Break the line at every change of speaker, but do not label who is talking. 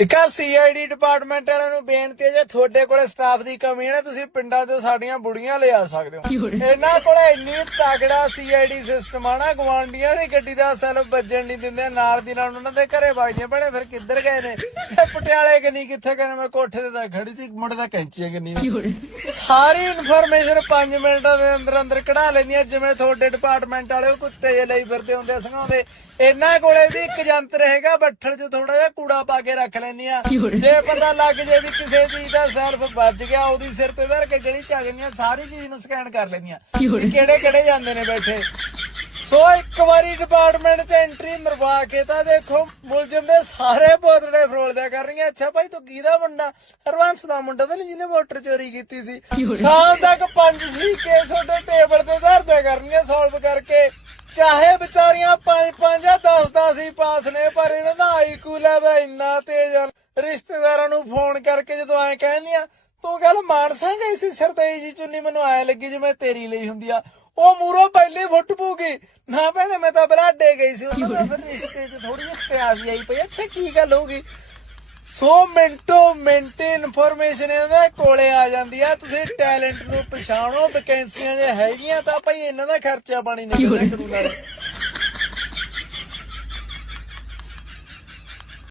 ਇੱਕ CID department ਵਾਲਿਆਂ ਨੂੰ ਬੇਨਤੀ ਹੈ ਜੇ ਤੁਹਾਡੇ ਕੋਲੇ ਸਟਾਫ ਦੀ ਕਮੀ ਹੈ ਨਾ ਤੁਸੀਂ ਪਿੰਡਾਂ 'ਚੋਂ ਸਾਡੀਆਂ ਬੁੜੀਆਂ ਲਿਆ ਸਕਦੇ ਹੋ। ਇਹਨਾਂ ਕੋਲੇ ਇੰਨੀ ਤਗੜਾ ਸੀਆਈਡੀ ਸਿਸਟਮ ਆ ਨਾ ਗਵਾਂਡੀਆਂ ਦੀ ਗੱਡੀ ਦਾ ਸੈਲਫ ਵੱਜਣ ਨਹੀਂ ਦਿੰਦੇ ਨਾਲ ਦੀ ਨਾਲ ਉਹਨਾਂ ਦੇ ਘਰੇ ਵਜਦੀਆਂ ਭੈਣੇ ਫਿਰ ਕਿੱਧਰ ਗਏ ਨੇ? ਪਟਿਆਲੇ ਕਿੰਨੀ ਕਿੱਥੇ ਗਏ ਮੈਂ ਕੋਠੇ ਤੇ ਤਾਂ ਖੜੀ ਸੀ ਮੁੰਡੇ ਦਾ ਕੈਂਚੀਆਂ ਕਿੰਨੀ। ਸਾਰੀ ਇਨਫੋਰਮੇਸ਼ਨ 5 ਮਿੰਟਾਂ ਦੇ ਅੰਦਰ ਅੰਦਰ ਕਢਾ ਲੈਣੀ ਆ ਜਿਵੇਂ ਤੁਹਾਡੇ ਡਿਪਾਰਟਮੈਂਟ ਵਾਲੇ ਕੁੱਤੇ ਜੇ ਲਈ ਫਿਰਦੇ ਹੁੰਦੇ ਸੰਘਾਉਂਦੇ ਇਹਨਾਂ ਕੋਲੇ ਵੀ ਇੱਕ ਯੰਤਰ ਹੈਗਾ ਬੱਠਲ 'ਚ ਥੋੜਾ ਜਿਹਾ ਕੂੜਾ ਪਾ ਕੇ ਰੱਖ ਲੈਂਦੀਆਂ। ਜੇ ਪਤਾ ਲੱਗ ਜੇ ਵੀ ਕਿਸੇ ਚੀਜ਼ ਦਾ ਸੈਲਫ ਵੱਜ ਗਿਆ ਉਹਦੀ ਸਿਰ ਤੇ ਧਰ ਕੇ ਗਲੀ ਚ ਆ ਜਾਂਦੀਆਂ ਸਾਰੀ ਚੀਜ਼ ਨੂੰ ਸਕੈਨ ਕਰ ਲੈਂਦੀਆਂ। ਕਿਹੜੇ ਕਿਹੜੇ ਜਾਂਦੇ ਨੇ ਬੈਠੇ। ਸੋ ਇੱਕ ਵਾਰੀ ਡਿਪਾਰਟਮੈਂਟ 'ਚ ਐਂਟਰੀ ਮਰਵਾ ਕੇ ਤਾਂ ਦੇਖੋ ਮੁਲਜ਼ਮ ਦੇ ਸਾਰੇ ਬੋਤਲੇ ਫਰੋਲਦਿਆ ਕਰ ਰਹੀਆਂ। ਅੱਛਾ ਭਾਈ ਤੂੰ ਕਿਹਦਾ ਮੁੰਡਾ? ਹਰਵੰਸ ਦਾ ਮੁੰਡਾ ਤਾਂ ਨਹੀਂ ਜਿਹਨੇ ਵੋਟਰ ਚੋਰੀ ਕੀਤੀ ਸੀ। ਸ਼ਾਮ ਤੱਕ ਪੰਜ ਸੀ ਕੇਸ ਤੁਹਾਡੇ ਟੇਬਲ ਤੇ ਧਰਦਿਆ ਪੰਜ 10 10 ਹੀ ਪਾਸ ਨੇ ਪਰ ਇਹਨਾਂ ਦਾ ਆਈਕੂ ਲੈਵਲ ਇੰਨਾ ਤੇਜ਼ ਆ। ਰਿਸ਼ਤੇਦਾਰਾਂ ਨੂੰ ਫੋਨ ਕਰਕੇ ਜਦੋਂ ਐ ਕਹਿੰਦੀਆਂ ਤੂੰ ਗੱਲ ਮਾਨਸਾ ਗਈ ਸੀ ਸਰਦਈ ਜੀ ਚੁੰਨੀ? ਮੈਨੂੰ ਐ ਲੱਗੀ ਜਿਵੇਂ ਤੇਰੀ ਲਈ ਹੁੰਦੀ ਆ। ਉਹ ਮੂਰੋਂ ਪਹਿਲੇ ਫੁੱਟ ਪੂਗੀ ਨਾ ਭੈਣੇ ਮੈਂ ਤਾਂ ਬਰਾਡੇ ਗਈ ਸੀ। ਉਹਨਾਂ ਦਾ ਫਿਰ ਰਿਸ਼ਤੇ 'ਚ ਥੋੜੀ ਜਿਹੀ ਪਿਆਸੀ ਆਈ ਪਈ ਅੱਛਾ ਕੀ ਗੱਲ ਹੋਊਗੀ ਸੋ ਮਿੰਟੋ ਮਿੰਟ ਇਨਫੋਰਮੇਸ਼ਨ ਇਹਦੇ ਕੋਲੇ ਆ ਜਾਂਦੀ ਆ। ਤੁਸੀਂ ਟੈਲੈਂਟ ਨੂੰ ਪਛਾਣੋ ਵੈਕੈਂਸੀਆਂ ਜੇ ਹੈਗੀਆਂ ਤਾਂ ਭਾਈ ਇਹਨਾਂ ਦਾ ਖਰਚਾ ਪਾਣੀ ਨਿਕਲਦਾ ਕਰੂ ਨਾਲ